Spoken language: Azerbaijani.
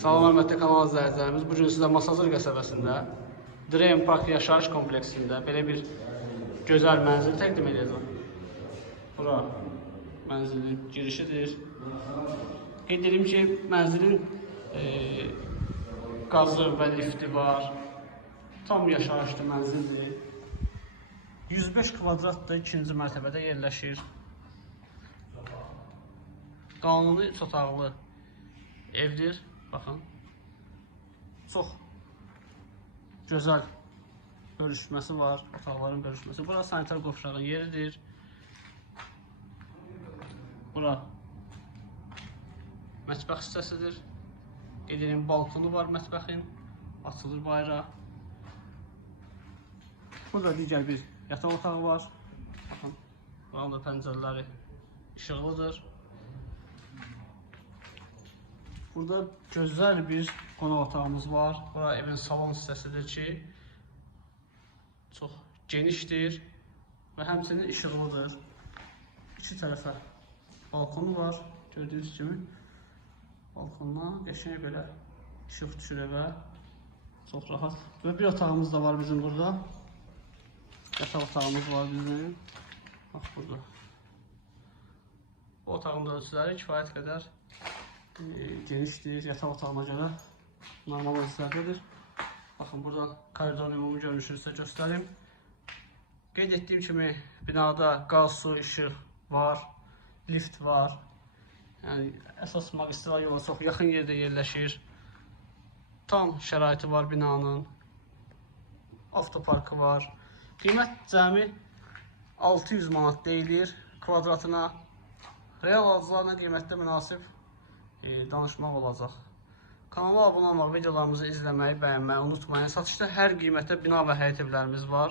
Salam hörmətli kanal izləyicilərimiz. Bu gün sizə Masazır qəsəbəsində Dream Park yaşayış kompleksində belə bir gözəl mənzil təqdim edəcəm. Bura mənzilin girişidir. Qeyd edim ki, mənzilin e, qazı və lifti var. Tam yaşayışlı mənzildir. 105 kvadratdır, ikinci mərtəbədə yerləşir. Qanuni üç otaqlı evdir. Baxın. Çox gözəl bölüşməsi var, otaqların bölüşməsi. Bura sanitar qovşağın yeridir. Bura mətbəx hissəsidir. Qeyd edim, balkonu var mətbəxin. Açılır bayra. Burada digər bir yataq otağı var. Baxın. Buranın da pəncərələri işıqlıdır. Burada gözəl bir qonaq otağımız var. Bura evin salon hissəsidir ki, çox genişdir və həmçinin işıqlıdır. İki tərəfə balkonu var. Gördüyünüz kimi balkondan qəşəng belə işıq düşür evə. Çox rahat. Və bir otağımız da var bizim burada. Yataq otağımız var bizim. Bax burada. Bu otağın da ölçüləri kifayət qədər genişdir. Yataq otağına görə normal ölçülərdədir. Baxın burada koridorun ümumi görünüşünü sizə göstərim. Qeyd etdiyim kimi binada qaz, su, işıq var, lift var. Yəni əsas magistral yola çox yaxın yerdə yerləşir. Tam şəraiti var binanın. Avtoparkı var. Qiymət cəmi 600 manat deyilir kvadratına. Real alıcılarla qiymətdə münasib e, danışmaq olacaq. Kanala abunə olmaq, videolarımızı izləməyi, bəyənməyi unutmayın. Satışda hər qiymətdə bina və həyət evlərimiz var.